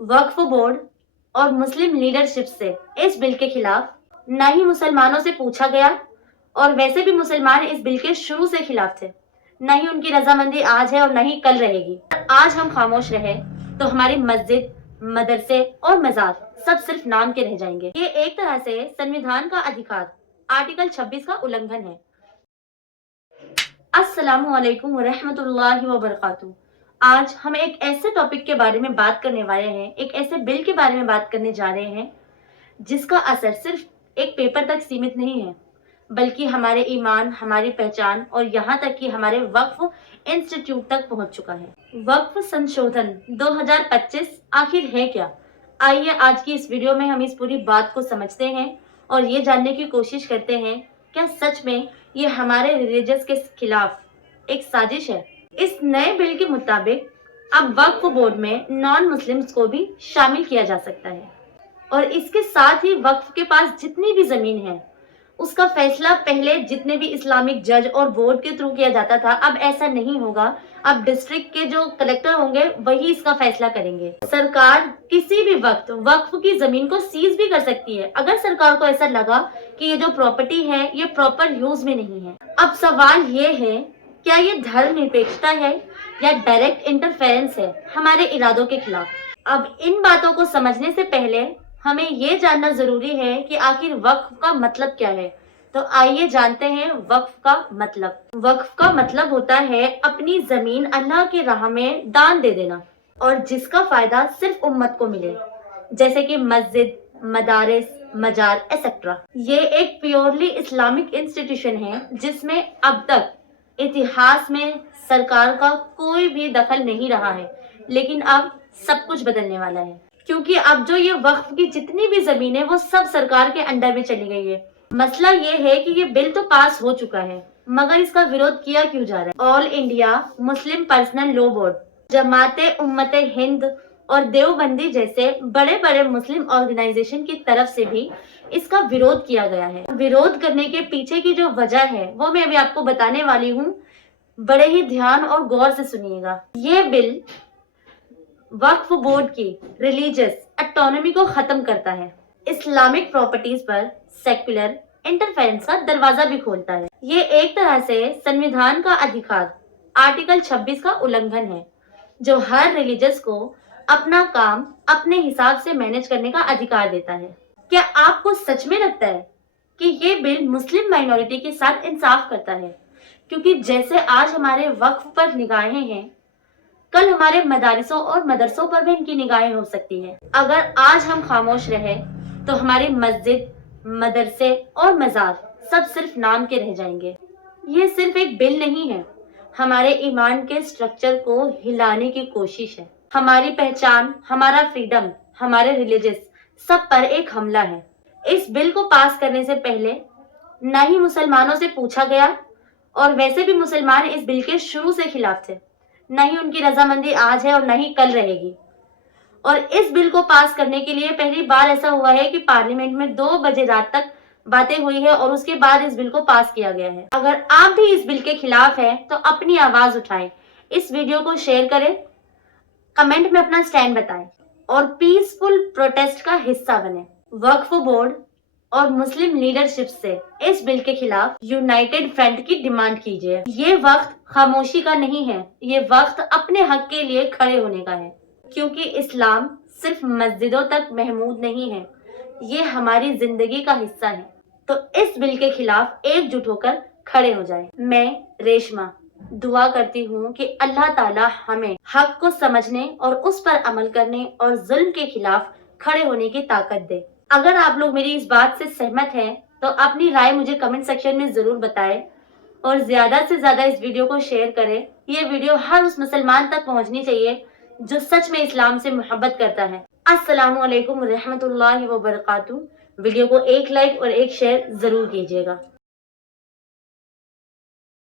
वक्फ board और मुस्लिम leadership से इस बिल के खिलाफ न ही मुसलमानों से पूछा गया और वैसे भी मुसलमान इस बिल के शुरू से खिलाफ थे। न ही उनकी रजामंदी आज है और न ही कल रहेगी। आज हम खामोश रहे तो हमारी मस्जिद, मदरसे और मजार सब सिर्फ नाम के रह जाएंगे। ये एक तरह से संविधान का अधिकार आर्टिकल 26 का उल्लंघन है। अस्सलामु अलैकुम व रहमतुल्लाहि व बरकातुहू। आज हम एक ऐसे टॉपिक के बारे में बात करने वाले हैं, एक ऐसे बिल के बारे में बात करने जा रहे हैं जिसका असर सिर्फ एक पेपर तक सीमित नहीं है, बल्कि हमारे ईमान, हमारी पहचान और यहाँ तक कि हमारे वक्फ इंस्टीट्यूट तक पहुंच चुका है। वक्फ संशोधन 2025 आखिर है क्या? आइए आज की इस वीडियो में हम इस पूरी बात को समझते हैं और ये जानने की कोशिश करते हैं क्या सच में ये हमारे रिलीजियस के खिलाफ एक साजिश है। इस नए बिल के मुताबिक अब वक्फ बोर्ड में नॉन मुस्लिम्स को भी शामिल किया जा सकता है और इसके साथ ही वक्फ के पास जितनी भी जमीन है उसका फैसला पहले जितने भी इस्लामिक जज और बोर्ड के थ्रू किया जाता था, अब ऐसा नहीं होगा। अब डिस्ट्रिक्ट के जो कलेक्टर होंगे वही इसका फैसला करेंगे। सरकार किसी भी वक्त वक्फ की जमीन को सीज भी कर सकती है अगर सरकार को ऐसा लगा कि ये जो प्रॉपर्टी है ये प्रॉपर यूज में नहीं है। अब सवाल ये है, क्या ये धर्मनिरपेक्षता है या डायरेक्ट इंटरफेरेंस है हमारे इरादों के खिलाफ? अब इन बातों को समझने से पहले हमें ये जानना जरूरी है कि आखिर वक्फ का मतलब क्या है। तो आइए जानते हैं वक्फ का मतलब। वक्फ का मतलब होता है अपनी जमीन अल्लाह की राह में दान दे देना और जिसका फायदा सिर्फ उम्मत को मिले, जैसे कि मस्जिद, मदारिस, मजार एक्सेट्रा। ये एक प्योरली इस्लामिक इंस्टीट्यूशन है जिसमें अब तक इतिहास में सरकार का कोई भी दखल नहीं रहा है, लेकिन अब सब कुछ बदलने वाला है क्योंकि अब जो ये वक्फ की जितनी भी जमीन है वो सब सरकार के अंडर में चली गई है। मसला ये है कि ये बिल तो पास हो चुका है मगर इसका विरोध किया क्यों जा रहा है? All India Muslim personal law board, जमाते उम्मते हिंद और देवबंदी जैसे बड़े बड़े मुस्लिम ऑर्गेनाइजेशन की तरफ से भी इसका विरोध किया गया है। विरोध करने के पीछे की जो वजह है वो मैं अभी आपको बताने वाली हूँ, बड़े ही ध्यान और गौर से सुनिएगा। ये बिल वक्फ बोर्ड की रिलीजियस ऑटोनॉमी को खत्म करता है, इस्लामिक प्रॉपर्टीज पर सेक्युलर इंटरफेरेंस का दरवाजा भी खोलता है। ये एक तरह से संविधान का अधिकार आर्टिकल 26 का उल्लंघन है जो हर रिलीजियस को अपना काम अपने हिसाब से मैनेज करने का अधिकार देता है। क्या आपको सच में लगता है कि ये बिल मुस्लिम माइनॉरिटी के साथ इंसाफ करता है? क्योंकि जैसे आज हमारे वक्फ पर निगाहें हैं, कल हमारे मदारिसों और मदरसों पर भी इनकी निगाहें हो सकती है। अगर आज हम खामोश रहे तो हमारी मस्जिद, मदरसे और मजार सब सिर्फ नाम के रह जाएंगे। ये सिर्फ एक बिल नहीं है, हमारे ईमान के स्ट्रक्चर को हिलाने की कोशिश है। हमारी पहचान, हमारा फ्रीडम, हमारे रिलीजियस सब पर एक हमला है। इस बिल को पास करने से पहले न ही मुसलमानों से पूछा गया और वैसे भी मुसलमान इस बिल के शुरू से खिलाफ थे। न ही उनकी रजामंदी आज है और न ही कल रहेगी। और इस बिल को पास करने के लिए पहली बार ऐसा हुआ है कि पार्लियामेंट में 2 बजे रात तक बातें हुई है और उसके बाद इस बिल को पास किया गया है। अगर आप भी इस बिल के खिलाफ हैं तो अपनी आवाज उठाएं, इस वीडियो को शेयर करें, कमेंट में अपना स्टैंड बताएं और पीसफुल प्रोटेस्ट का हिस्सा बने। वक्फ बोर्ड और मुस्लिम लीडरशिप से इस बिल के खिलाफ यूनाइटेड फ्रंट की डिमांड कीजिए। ये वक्त खामोशी का नहीं है, ये वक्त अपने हक के लिए खड़े होने का है क्योंकि इस्लाम सिर्फ मस्जिदों तक महमूद नहीं है, ये हमारी जिंदगी का हिस्सा है। तो इस बिल के खिलाफ एकजुट होकर खड़े हो जाए। मैं रेशमा दुआ करती हूँ कि अल्लाह ताला हमें हक को समझने और उस पर अमल करने और जुल्म के खिलाफ खड़े होने की ताकत दे। अगर आप लोग मेरी इस बात से सहमत हैं तो अपनी राय मुझे कमेंट सेक्शन में जरूर बताएं और ज्यादा से ज्यादा इस वीडियो को शेयर करें। ये वीडियो हर उस मुसलमान तक पहुंचनी चाहिए जो सच में इस्लाम से मोहब्बत करता है। अस्सलामु अलैकुम रहमतुल्लाहि व बरकातुहू। वीडियो को एक लाइक और एक शेयर जरूर कीजिएगा।